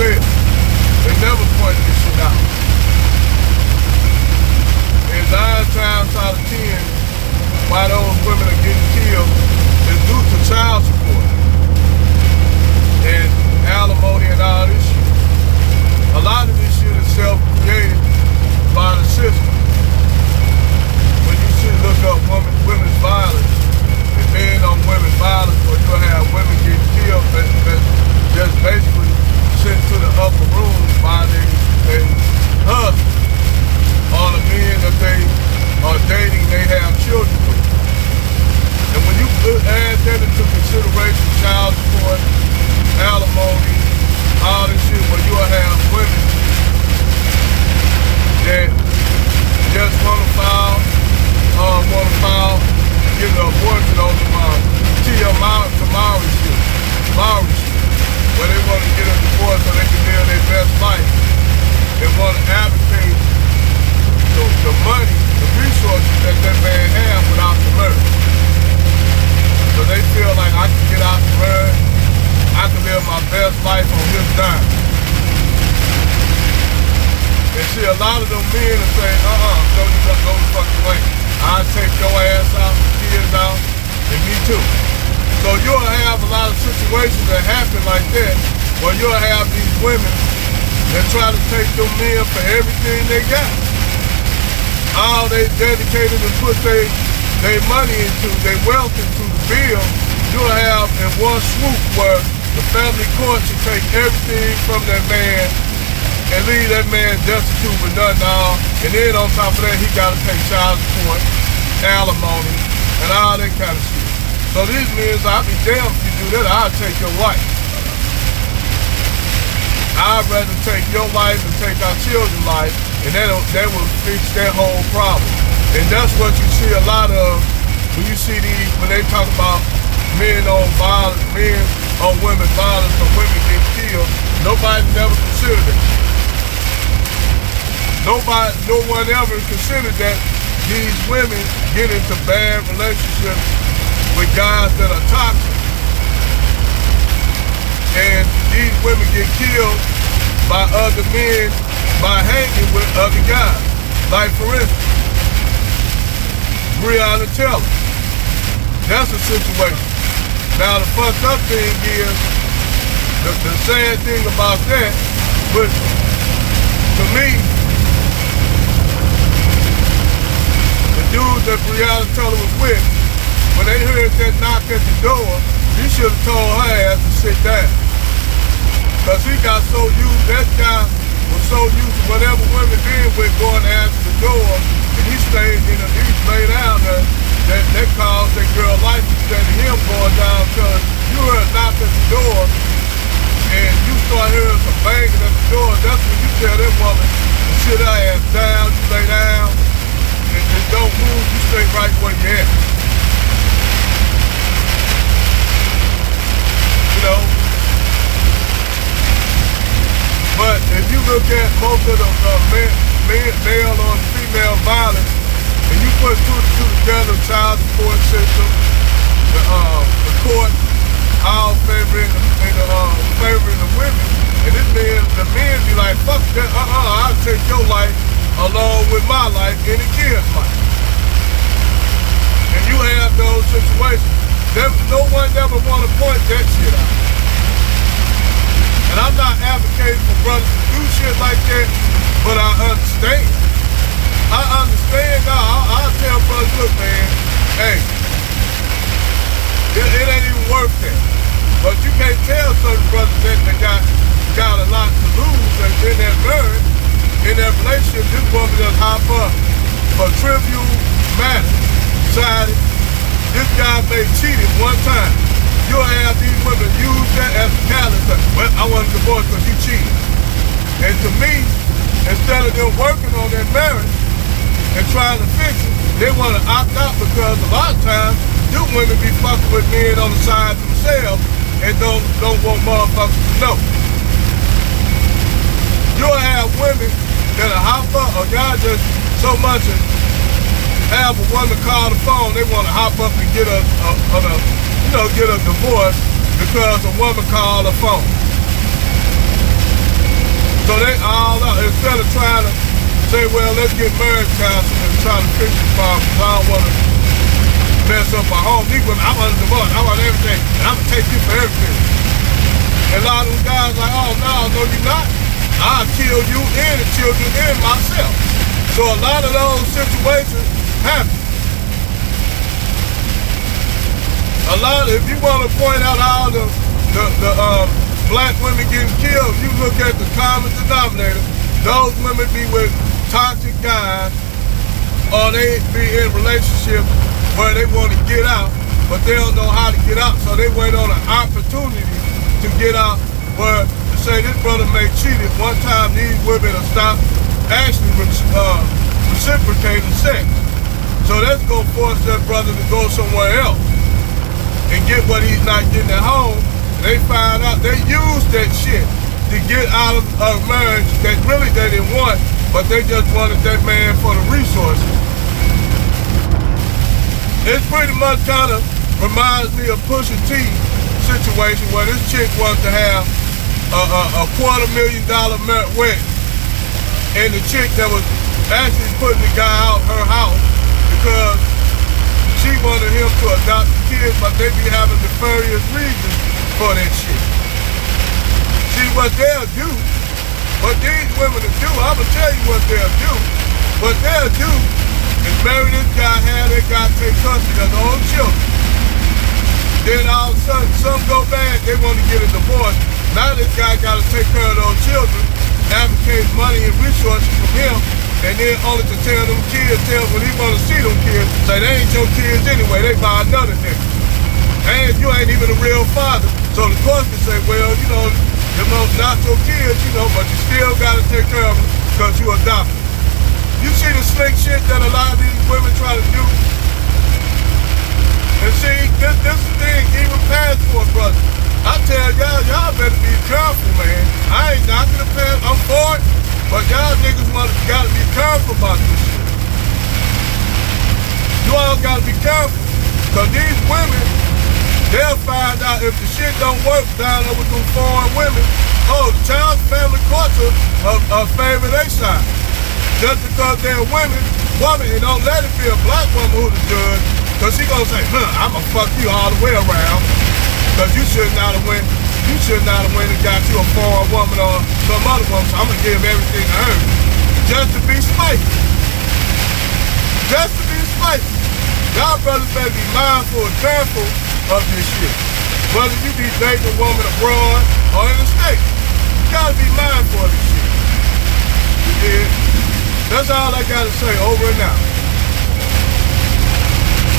themselves. They never pointed this shit out. And 9 times out of 10, why those women are getting killed is due to child support and alimony and all this shit. A lot of this shit is self-created by the system. When you should look up women's violence and men on women's violence, where you'll have women getting killed that just basically sent to the upper room by their husbands or the men that they are dating, they have children with. And when you add that into consideration, child support, alimony, all this shit, where you'll have women that just want to file, get an abortion on Tamari shit, where they want to get a divorce so they can live their best life and want to advocate the money, the resources that man have without the murder. So they feel like I can get out the murder, I can live my best life on his dime. And see, a lot of them men are saying, no, you gotta go the fucking way. I'll take your ass out, the kids out, and me too. So you'll have a lot of situations that happen like that, where you'll have these women that try to take them men for everything they got. All they dedicated and put their money into, their wealth into the bill, you'll have in one swoop where the family court should take everything from that man and leave that man destitute with nothing all. And then on top of that, he gotta pay child support, alimony, and all that kind of shit. So this means I'll be damned if you do that, I'll take your wife. I'd rather take your life and take our children's life, and that will fix that whole problem. And that's what you see a lot of when you see these, when they talk about men on violence, men on women violence, or women get killed. Nobody never considered it. No one ever considered that these women get into bad relationships with guys that are toxic. And these women get killed by other men by hanging with other guys. Like for instance, Breonna Taylor. That's a situation. Now the fucked up thing is, the sad thing about that, but to me, the dude that Breonna Taylor was with, when they heard that knock at the door, he should have told her ass to sit down. Cause he got so used, that guy was so used to whatever women did with going to answer the door, and he stayed in the, he lay down there, that caused that girl life instead of him going down, cause you heard a knock at the door, and you start hearing some banging at the door, that's when you tell that woman to sit her ass down, you lay down, and don't move, you stay right where you at. You know? But if you look at most of the male on female violence, and you put two and two together, child support system, the court, all favoring the women, and the men be like, fuck that, I'll take your life along with my life and the kid's life. And you have those situations. No one ever want to point that shit out. And I'm not advocating for brothers to do shit like that, but I understand. I understand now. I'll tell brothers, look, man, hey, it ain't even worth that. But you can't tell certain brothers that they got a lot to lose in that marriage, in that relationship. This woman just hop up for trivial matters. Decided this guy may cheated one time. You'll have these women use that as a catalyst. Well, I want a divorce because you cheated. And to me, instead of them working on their marriage and trying to fix it, they want to opt out because a lot of times, you women be fucking with men on the side themselves and don't want motherfuckers to know. You'll have women that'll hop up, or y'all just so much as have a woman call the phone, they want to hop up and get a divorce because a woman called the phone. So they all out. Instead of trying to say, well, let's get marriage counseling and try to fix this problem, because I don't want to mess up my home. These women, I want a divorce, I want everything, and I'm going to take you for everything. And a lot of them guys like, oh, no, you're not. I'll kill you and the children and myself. So a lot of those situations happen. If you want to point out all the black women getting killed, you look at the common denominator. Those women be with toxic guys, or they be in relationships where they want to get out, but they don't know how to get out, so they wait on an opportunity to get out, where to say this brother may cheated. One time these women will stop actually reciprocating sex. So that's going to force that brother to go somewhere else and get what he's not getting at home. They find out they use that shit to get out of a marriage that really they didn't want, but they just wanted that man for the resources. It pretty much kind of reminds me of Pusha T situation where this chick wants to have a $250,000 wedding, and the chick that was actually putting the guy out her house because she wanted him to adopt the kids, but they be having nefarious reasons for that shit. See, what they'll do, what these women will do, I'm gonna tell you what they'll do. What they'll do is marry this guy, have that guy take custody of their own children. Then all of a sudden, some go bad, they want to get a divorce. Now this guy gotta take care of those children, advocate money and resources from him, and then only to tell them kids, when he want to see them kids, say they ain't your kids anyway, they buy another nigga. And you ain't even a real father. So the court can say, well, them not your kids, but you still got to take care of them because you adopted. You see the slick shit that a lot of these women try to do? And see, this is the thing, even passport brothers. I tell y'all better be careful, man. I ain't knocking the past, I'm for it. But y'all niggas gotta be careful about this shit. You all gotta be careful. Cause these women, they'll find out if the shit don't work down there with them foreign women. Oh, the child family courts are favor their side. Just because they're women, and don't let it be a black woman who's the judge. Cause she gonna say, I'ma fuck you all the way around. Cause you should not have went and got you a foreign woman or some other woman, so I'm gonna give everything to her. Just to be spiteful. Just to be spiteful. Y'all brothers better be mindful and careful of this shit. Whether you be dating a woman abroad or in the States, you gotta be mindful of this shit. You dig? That's all I gotta say, over and out.